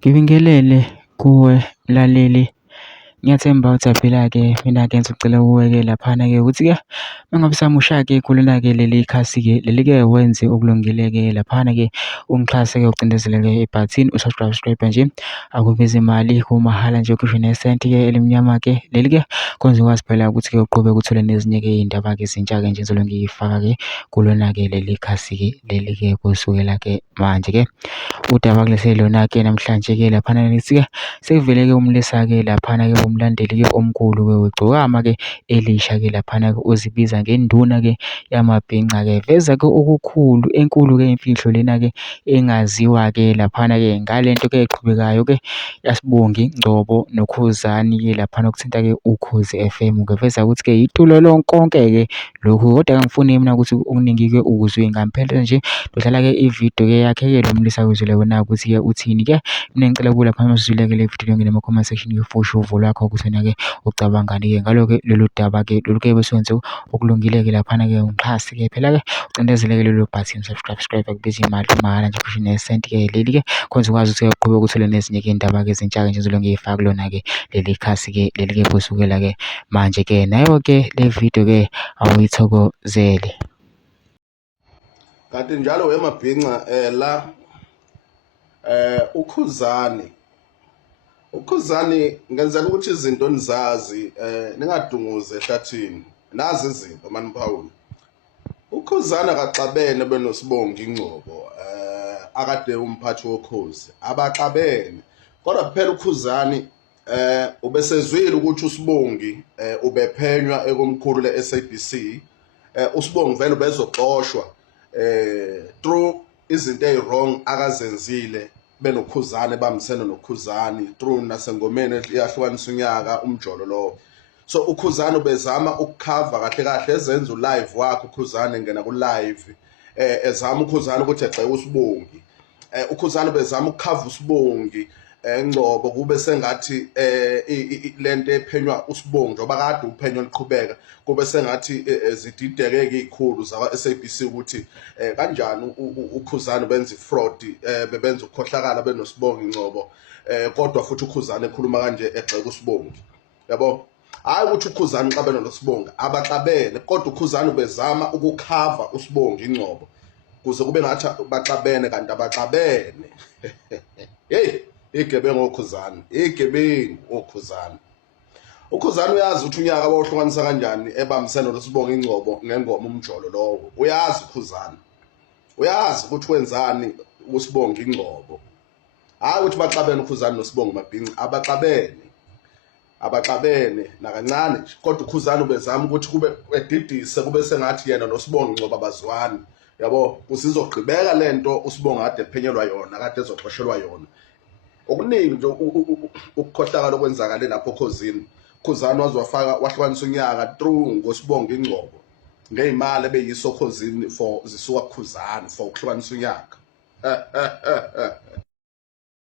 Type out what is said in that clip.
Ngibingelele kuwe mlaleli, ngiyathemba ujaphila-ke. Mina-ke ngizocela kuwe-ke laphana-ke ukuthi-ke uma ngabe usamusha-ke kulona-ke leli khasi-ke leli-ke wenze okulungile-ke laphana-ke ungixhase-ke ucindezele-ke ibhathini usubscribe nje, akubizi imali kumahhala nje ukhishwe nesenti-ke elimnyama-ke leli-ke kwenza ukwazi phela ukuthi-ke uqhubeke uthole nezinye-ke iy'ndaba-ke ezintsha-ke nje engizobe ngiyifaka-ke kulona-ke leli khasi-ke leli-ke kusukela-ke manje-ke. Udaba kulese lona-ke namhlanje-ke laphana lithi-ke sekuvele-ke umlisa-ke laphana-ke umlandeli-ke omkhulu-ke wegcokama-ke elisha-ke laphana-ke ozibiza ngenduna-ke yamabhinca-ke. Veza-ke okukhulu enkulu-ke imfihlo lena-ke engaziwa-ke laphana-ke ngale nto-ke eqhubekayo-ke yaSibongi Ngcobo noKhuzani-ke laphana okuthinta-ke Ukhozi FM. Ngiveza ukuthi-ke itulo lonke-ke lokhu, kodwa angifuni mina ukuthi okuningi-ke ukuzwe ngampela nje udlala-ke ividiyo-ke yakhe-ke lo mlisa wezwile wona ukuthi-ke uthini-ke. Mina ngicela kuwe lapha masizwile-ke le video ngene ema-comment section-ke fusha uvo lwakho ukuthina-ke ucabangani-ke ngalo-ke lolu daba-ke lolu-ke besikwenze okulungile-ke laphana-ke ungixhase-ke phela-ke ucindezele-ke lelo bhathini subscribe akubizi imali mahhala nje futhi nesenti-ke leli-ke kwenza ukwazi ukuthi uqhubeke uthole nezinye-ke iy'ndaba-ke ezintsha-ke nje ezizobe ngiyifaka kulona-ke leli khasi-ke leli-ke kusukela-ke manje-ke nayo-ke le video-ke awuyithokozele. Kanti njalo wemabhinca ukhuzani ngenzela ukuthi izinto nizazi ningadunguze ehlathini. Nazi izinto maniphawula. Ukhuzana akaxabene benoSibongi Ngcobo akade umphathi wokhozi abaxabene, kodwa kuphela ukhuzani ubesezwile ukuthi uSibongi ubephenywa ekomkhulu le-SABC. uSibongi vele ubezoxoshwa through izinto ezirong akazenzile benoKhuzani bambisene noKhuzani through nasengomeni iyahlukanisa unyaka umjolo lowo. So uKhuzani ubezama ukukhava kahle kahle ezenza ulive wakhe uKhuzani engena ku-live ezama uKhuzani ukuthi egxeke uSibongi. uKhuzani bezama ukukhava uSibongi Ngcobo kube sengathi lento ephenywa uSibongi njengoba kade uphenyo liqhubeka kube sengathi zidideke izikhulu zakwa-SABC ukuthi kanjani uKhuzani benza ifraud bebenza ukukhohlakala benoSibongi Ngcobo kodwa futhi uKhuzani ekhuluma kanje egxeka uSibongi, yabo. Hayi ukuthi uKhuzani uxabene noSibongi, abaxabene, kodwa uKhuzani ubezama ukukhava uSibongi Ngcobo kuze kube ngathi baxabene kanti abaxabene. Hey, igebengu oKhuzani, igebengu oKhuzani. uKhuzani uyazi ukuthi unyaka wawuhlukanisa kanjani ebambisene noSibongi Ngcobo ngengoma umjolo lowo. Uyazi uKhuzani, uyazi ukuthi wenzani uSibongi Ngcobo. Hayi ukuthi baxabene uKhuzani noSibongi mabhinca, abaxabene nakancane nje, kodwa uKhuzani ubezama ukuthi kube edidise kube sengathi yena noSibongi Ngcobo abazwani, yabo. Usizogqibeka lento uSibongi kade ephenyelwa yona, kade ezoxoshelwa yona. Okuningi nje ukukhohlakala okwenzakale lapho ekhosini. uKhuzani wahlukanisa unyaka through ngoSibongi Ngcobo ngey'mali ebeyiso ekhosini for zisuka kuKhuzani for ukuhlukanisa unyaka.